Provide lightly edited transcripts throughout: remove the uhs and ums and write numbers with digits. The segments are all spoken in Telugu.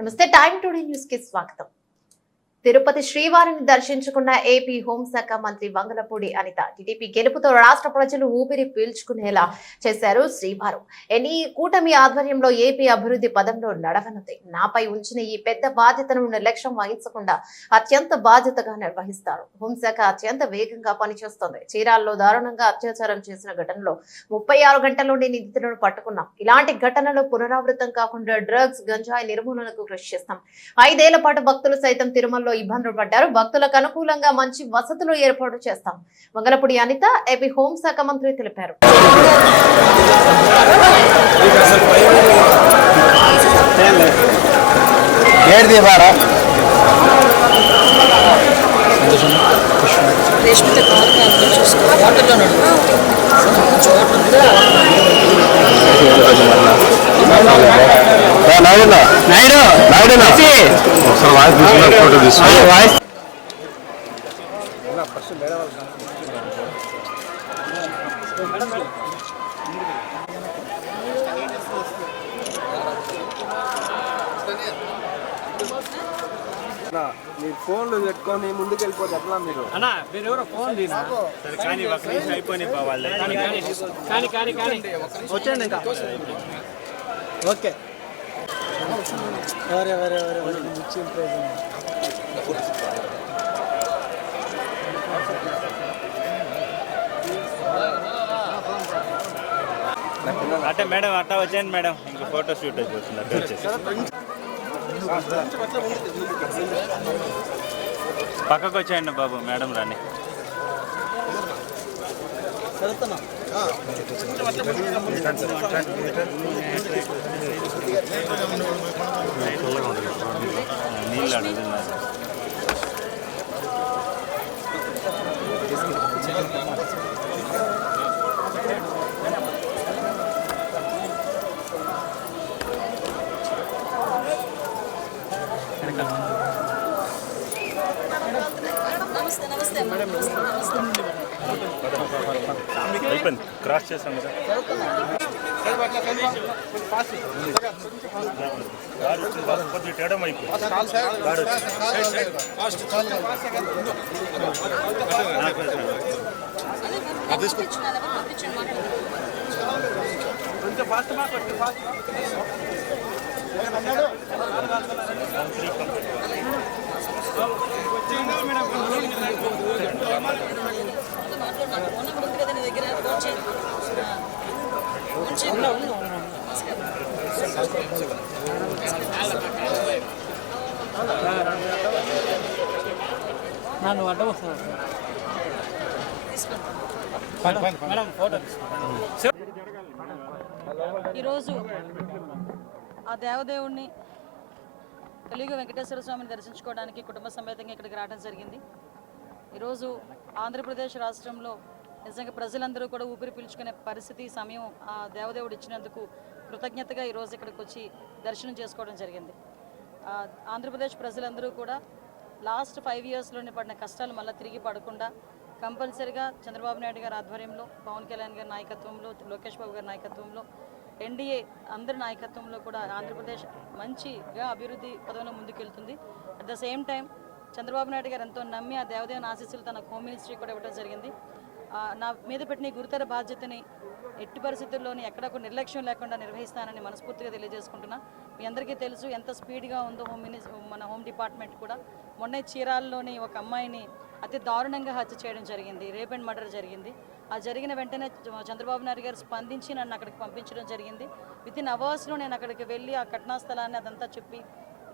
నమస్తే. టైమ్ టుడే న్యూస్ కి స్వాగతం. తిరుపతి శ్రీవారిని దర్శించుకున్న ఏపీ హోంశాఖ మంత్రి వంగలపూడి అనిత టీడీపీ గెలుపుతో రాష్ట్ర ప్రజలు ఊపిరి పీల్చుకునేలా చేశారు. శ్రీవారు ఎన్ని కూటమి ఆధ్వర్యంలో ఏపీ అభివృద్ధి పదంలో నడవనుంది. నాపై ఉంచిన ఈ పెద్ద బాధ్యతను నిర్లక్ష్యం వహించకుండా అత్యంత బాధ్యతగా నిర్వహిస్తారు. హోంశాఖ అత్యంత వేగంగా పనిచేస్తోంది. చీరాల్లో దారుణంగా అత్యాచారం చేసిన ఘటనలో 36 గంటల్లోనే నిందితులను పట్టుకున్నాం. ఇలాంటి ఘటనలు పునరావృతం కాకుండా డ్రగ్స్ గంజాయి నిర్మూలనకు కృషి చేస్తాం. 5 ఏళ్ల పాటు భక్తులు సైతం తిరుమలలో ఇబ్బందులు పడ్డారు. భక్తులకు అనుకూలంగా మంచి వసతులు ఏర్పాటు చేస్తాం. వంగలపూడి అనిత ఏపీ హోంశాఖ మంత్రి తెలిపారు. మీరు ఫోన్లు పెట్టుకొని ముందుకు వెళ్ళిపోతే ఎట్లా మీరు ఎవరో ఫోన్ కానీ అయిపోయినాయి బావాళ్ళే కానీ వచ్చేయండి ఇంకా ఓకే వరే అంటే మేడం అట్టా వచ్చేయండి మేడం. ఇంక ఫోటో షూట్ అయిపోతుంది. పక్కకు వచ్చేయండి బాబు. మేడం రాని నీళ్ళు అడగదు. అయిపోయింది. క్రాస్ చేసాం కదా. కొద్దిగా తేడం అయిపోయింది. నన్ను అడ్డం వస్తాను. ఈరోజు ఆ దేవదేవుణ్ణి కలియుగ వెంకటేశ్వర స్వామిని దర్శించుకోవడానికి కుటుంబ సమేతంగా ఇక్కడికి రావడం జరిగింది. ఈరోజు ఆంధ్రప్రదేశ్ రాష్ట్రంలో నిజంగా ప్రజలందరూ కూడా ఊపిరి పీల్చుకునే పరిస్థితి సమయం ఆ దేవదేవుడు ఇచ్చినందుకు కృతజ్ఞతగా ఈరోజు ఇక్కడికి వచ్చి దర్శనం చేసుకోవడం జరిగింది. ఆంధ్రప్రదేశ్ ప్రజలందరూ కూడా లాస్ట్ 5 ఇయర్స్లోనే పడిన కష్టాలు మళ్ళీ తిరిగి పడకుండా కంపల్సరిగా చంద్రబాబు నాయుడు గారి ఆధ్వర్యంలో, పవన్ కళ్యాణ్ గారి నాయకత్వంలో, లోకేష్ బాబు గారి నాయకత్వంలో, ఎన్డీఏ అందరి నాయకత్వంలో కూడా ఆంధ్రప్రదేశ్ మంచిగా అభివృద్ధి పదంలో ముందుకెళ్తుంది. At the same time Chandrababu Naidu గారు ఎంతో నమ్మి ఆ దేవదేవుని ఆశీస్సులు తన హోమ్ మినిస్ట్రీ కూడా ఇవ్వడం జరిగింది. నా మీద పెట్టిన గురుతర బాధ్యతని ఎట్టి పరిస్థితుల్లోని ఎక్కడ ఒక నిర్లక్ష్యం లేకుండా నిర్వహిస్తానని మనస్ఫూర్తిగా తెలియజేసుకుంటున్నా. మీ అందరికీ తెలుసు ఎంత స్పీడ్గా ఉందో మన హోమ్ డిపార్ట్మెంట్ కూడా. మొన్న చీరాల్లోని ఒక అమ్మాయిని అతి దారుణంగా హత్య చేయడం జరిగింది. రేప్ అండ్ మర్డర్ జరిగింది. ఆ జరిగిన వెంటనే చంద్రబాబు నాయుడు గారు స్పందించి నన్ను అక్కడికి పంపించడం జరిగింది. వితిన్ అవర్స్లో నేను అక్కడికి వెళ్ళి ఆ ఘటనా స్థలాన్ని అదంతా చెప్పి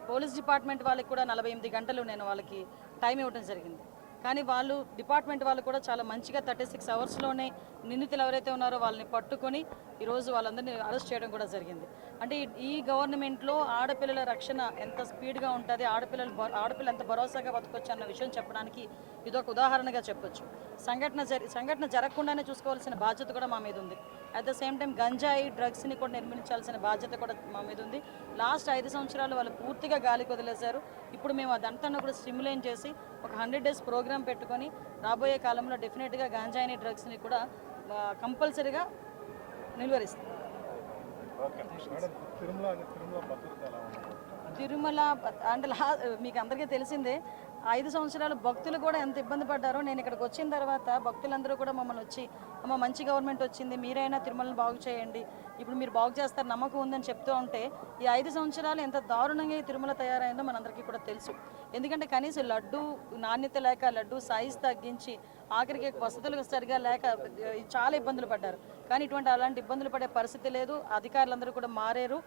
పోలీస్ డిపార్ట్మెంట్ వాళ్ళకి కూడా 48 గంటలు నేను వాళ్ళకి టైం ఇవ్వడం జరిగింది. కానీ వాళ్ళు డిపార్ట్మెంట్ వాళ్ళు కూడా చాలా మంచిగా 36 అవర్స్లోనే నిందితులు ఎవరైతే ఉన్నారో వాళ్ళని పట్టుకొని ఈరోజు వాళ్ళందరినీ అరెస్ట్ చేయడం కూడా జరిగింది. అంటే ఈ గవర్నమెంట్లో ఆడపిల్లల రక్షణ ఎంత స్పీడ్గా ఉంటుంది, ఆడపిల్ల ఎంత భరోసాగా బతకొచ్చు అన్న విషయం చెప్పడానికి ఇదొక ఉదాహరణగా చెప్పొచ్చు. సంఘటన జరగకుండానే చూసుకోవాల్సిన బాధ్యత కూడా మా మీద ఉంది. అట్ ద సేమ్ టైం గంజాయి డ్రగ్స్ని కూడా నిర్మించాల్సిన బాధ్యత కూడా మా మీద ఉంది. లాస్ట్ 5 సంవత్సరాలు వాళ్ళు పూర్తిగా గాలికి వదిలేశారు. ఇప్పుడు మేము అదంతా కూడా స్టిమ్యులేట్ చేసి ఒక 100 days ప్రోగ్రామ్ పెట్టుకొని రాబోయే కాలంలో డెఫినెట్గా గంజాయిని డ్రగ్స్ని కూడా కంపల్సరీగా నిలువరిస్తాం. తిరుమల అంటే మీకు అందరికీ తెలిసిందే 5 సంవత్సరాలు భక్తులు కూడా ఎంత ఇబ్బంది పడ్డారో. నేను ఇక్కడికి వచ్చిన తర్వాత భక్తులందరూ కూడా మమ్మల్ని వచ్చి అమ్మ మంచి గవర్నమెంట్ వచ్చింది, మీరైనా తిరుమలని బాగు చేయండి, ఇప్పుడు మీరు బాగు చేస్తారు నమ్మకం ఉందని చెప్తూ ఉంటే ఈ 5 సంవత్సరాలు ఎంత దారుణంగా ఈ తిరుమల తయారైందో మనందరికీ కూడా తెలుసు. ఎందుకంటే కనీసం లడ్డు నాణ్యత లేక, లడ్డు సైజ్ తగ్గించి, ఆఖరికి వసతులు సరిగా లేక చాలా ఇబ్బందులు పడ్డారు. కానీ అలాంటి ఇబ్బందులు పడే పరిస్థితి లేదు. అధికారులందరూ కూడా మారారు.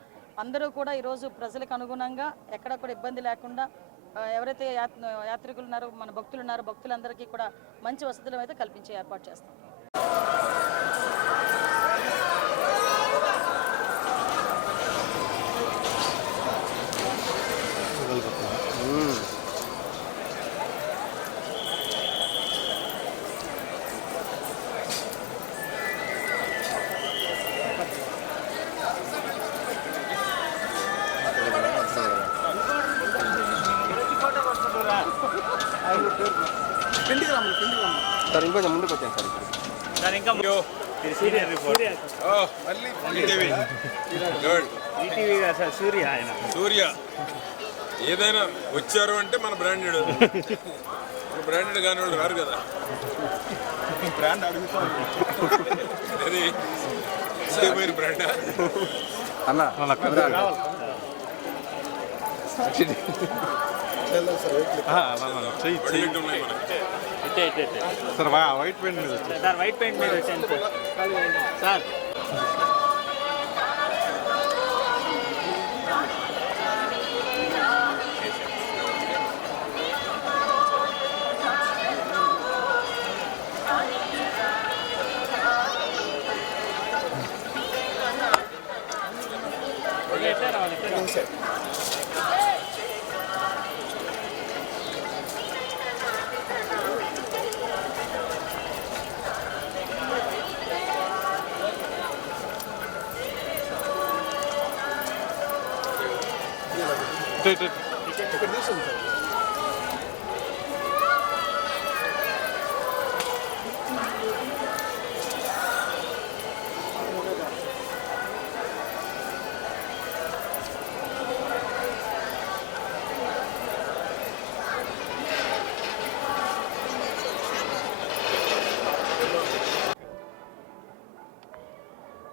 అందరూ కూడా ఈరోజు ప్రజలకు అనుగుణంగా ఎక్కడ కూడా ఇబ్బంది లేకుండా ఎవరైతే యాత్రికులు ఉన్నారో, మన భక్తులు ఉన్నారో, భక్తులందరికీ కూడా మంచి వసతులు అయితే కల్పించే ఏర్పాటు చేస్తాం. సార్ ఇంకొంచెం ముందుకు వచ్చాను సార్ ఇప్పుడు. సార్ ఇంకా సీనియర్ రిపోర్ట్ ఈటీవీ కాదు సార్, సూర్య ఆయన. సూర్య ఏదైనా వచ్చారు అంటే మన బ్రాండెడ్, బ్రాండెడ్ కాని వాళ్ళు రారు కదా. బ్రాండ్ అడుగుతారు అది సేమైన బ్రాండ్ అన్న ఉన్నాయి మనకి. సార్ వైట్ పెయింట్ మీద సార్, వైట్ పెయింట్ మీద వచ్చాను సార్.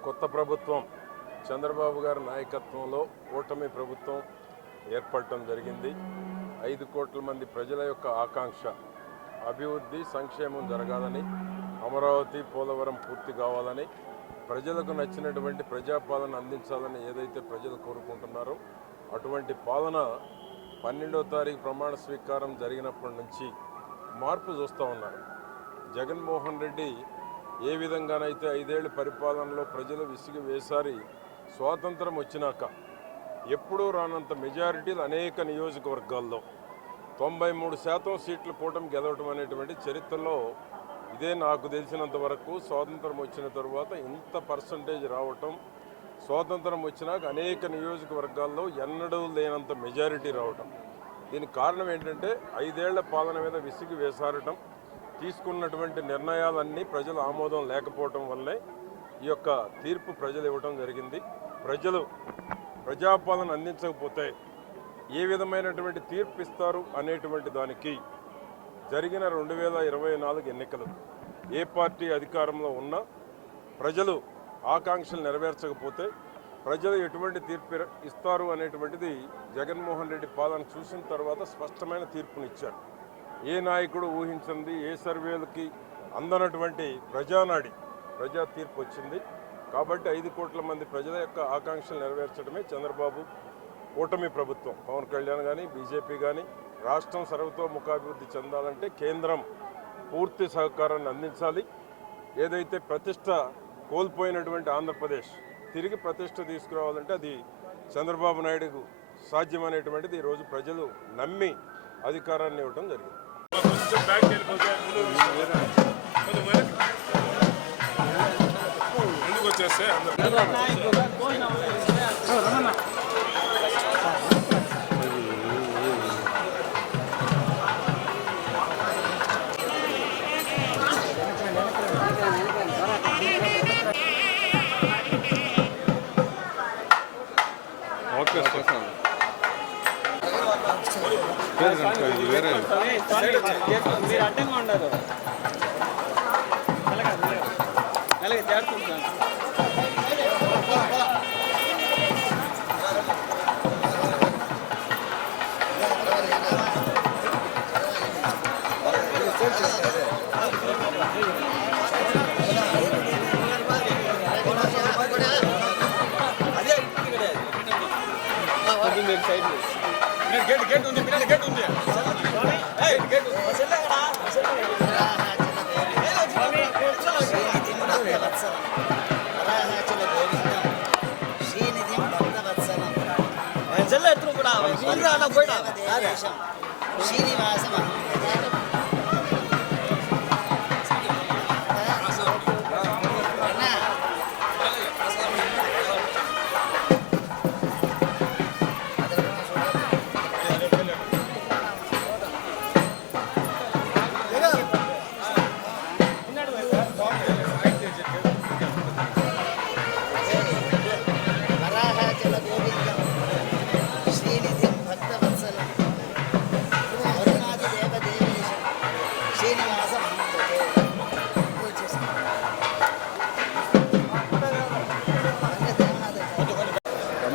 కొత్త ప్రభుత్వం చంద్రబాబు గారి నాయకత్వంలో కూటమి ప్రభుత్వం ఏర్పడటం జరిగింది. 5 కోట్ల మంది ప్రజల యొక్క ఆకాంక్ష అభివృద్ధి, సంక్షేమం జరగాలని, అమరావతి, పోలవరం పూర్తి కావాలని, ప్రజలకు నచ్చినటువంటి ప్రజాపాలన అందించాలని ఏదైతే ప్రజలు కోరుకుంటున్నారో అటువంటి పాలన 12వ తారీఖు ప్రమాణ స్వీకారం జరిగినప్పటి నుంచి మార్పు చూస్తూ ఉన్నారు. జగన్మోహన్ రెడ్డి ఏ విధంగానైతే 5 ఏళ్ల పరిపాలనలో ప్రజలు విసిగి వేసారి స్వాతంత్రం వచ్చినాక ఎప్పుడూ రానంత మెజారిటీలు అనేక నియోజకవర్గాల్లో 93% సీట్లు కూటమి గెలవటం అనేటువంటి చరిత్రలో ఇదే నాకు తెలిసినంత వరకు. స్వాతంత్రం వచ్చిన తర్వాత ఇంత పర్సంటేజ్ రావటం, స్వాతంత్రం వచ్చినాక అనేక నియోజకవర్గాల్లో ఎన్నడూ లేనంత మెజారిటీ రావటం. దీనికి కారణం ఏంటంటే 5 ఏళ్ల పాలన మీద విసిగి వేసారటం, తీసుకున్నటువంటి నిర్ణయాలన్నీ ప్రజల ఆమోదం లేకపోవటం వల్లే ఈ యొక్క తీర్పు ప్రజలు ఇవ్వటం జరిగింది. ప్రజలు ప్రజాపాలన అందించకపోతే ఏ విధమైనటువంటి తీర్పు ఇస్తారు అనేటువంటి దానికి జరిగిన 2024 ఎన్నికలు ఏ పార్టీ అధికారంలో ఉన్నా ప్రజలు ఆకాంక్షలు నెరవేర్చకపోతే ప్రజలు ఎటువంటి తీర్పు ఇస్తారు అనేటువంటిది జగన్మోహన్ రెడ్డి పాలన చూసిన తర్వాత స్పష్టమైన తీర్పునిచ్చారు. ఏ నాయకుడు ఊహించింది, ఏ సర్వేలకి అందనటువంటి ప్రజానాడి, ప్రజా తీర్పు వచ్చింది. కాబట్టి 5 కోట్ల మంది ప్రజల యొక్క ఆకాంక్షలు నెరవేర్చడమే చంద్రబాబు కూటమి ప్రభుత్వం. పవన్ కళ్యాణ్ కానీ, బీజేపీ కానీ రాష్ట్రం సర్వతోముఖాభివృద్ధి చెందాలంటే కేంద్రం పూర్తి సహకారాన్ని అందించాలి. ఏదైతే ప్రతిష్ట కోల్పోయినటువంటి ఆంధ్రప్రదేశ్ తిరిగి ప్రతిష్ట తీసుకురావాలంటే అది చంద్రబాబు నాయుడుకు సాధ్యమనేటువంటిది ఈరోజు ప్రజలు నమ్మి అధికారాన్ని ఇవ్వడం జరిగింది. Okay sir. మీరు అడ్డంగా ఉండదు అలాగే చేరుకుంటున్నాను గేట్ ఉంది గేట్ ఉంది శ్రీనివాస వరాహాచల గోవిందం శ్రీనిధిం భక్తవత్సలం వరుణాది దేవదేవేశం శ్రీనివాస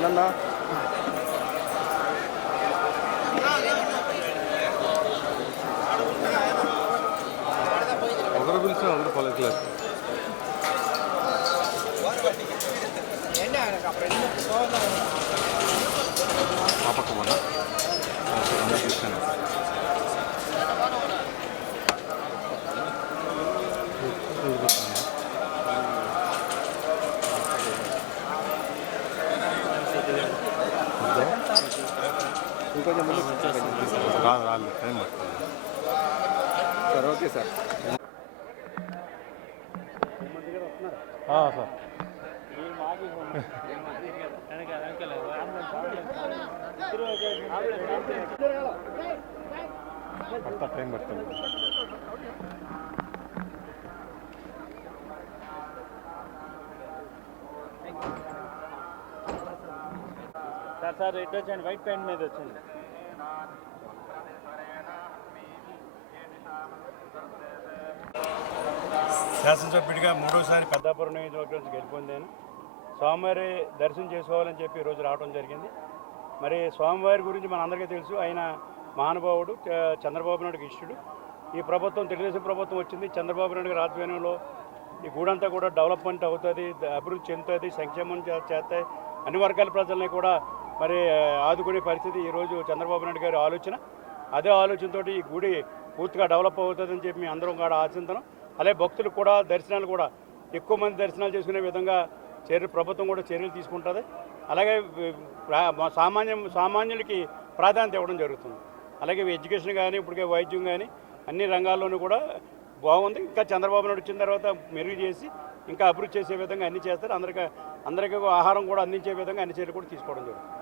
అన్న ఒకరు పిలిచిన అందరూ పలకలేదు ఆ పక్క పోనా అందరూ చూస్తాను ఇంకొంచెం ముందు రాదు టైం పడుతుంది సార్ ఓకే సార్ సార్ పడతా టైం పడుతుంది సార్ ఇటు వచ్చండి వైట్ పెయింట్ మీద వచ్చింది శాసనసభ్యుడిగా మూడోసారి పెద్దాపురం నియోజకవర్గం నుంచి గెలుపొందాను. స్వామివారి దర్శనం చేసుకోవాలని చెప్పి ఈరోజు రావడం జరిగింది. మరి స్వామివారి గురించి మనందరికీ తెలుసు, ఆయన మహానుభావుడు, చంద్రబాబు నాయుడుకి ఇష్టుడు. ఈ ప్రభుత్వం తెలుగుదేశం ప్రభుత్వం వచ్చింది, చంద్రబాబు నాయుడు గారి ఆధ్వర్యంలో ఈ గూడంతా కూడా డెవలప్మెంట్ అవుతుంది, అభివృద్ధి చెందుతుంది, సంక్షేమం చేస్తాయి, అన్ని వర్గాల ప్రజల్ని కూడా మరి ఆదుకునే పరిస్థితి ఈరోజు చంద్రబాబు నాయుడు గారి ఆలోచన. అదే ఆలోచనతో ఈ గుడి పూర్తిగా డెవలప్ అవుతుందని చెప్పి మేము అందరం కూడా ఆశిస్తున్నాం. అలాగే భక్తులు కూడా దర్శనాలు కూడా ఎక్కువ మంది దర్శనాలు చేసుకునే విధంగా ప్రభుత్వం కూడా చర్యలు తీసుకుంటుంది. అలాగే సామాన్యులకి ప్రాధాన్యత ఇవ్వడం జరుగుతుంది. అలాగే ఎడ్యుకేషన్ కానీ ఇప్పటికే వైద్యం కానీ అన్ని రంగాల్లోనూ కూడా బాగుంది. ఇంకా చంద్రబాబు నాయుడు వచ్చిన తర్వాత మెరుగు చేసి ఇంకా అభివృద్ధి చేసే విధంగా అన్ని చేస్తారు. అందరికీ ఆహారం కూడా అందించే విధంగా అన్ని చర్యలు కూడా తీసుకోవడం జరుగుతుంది.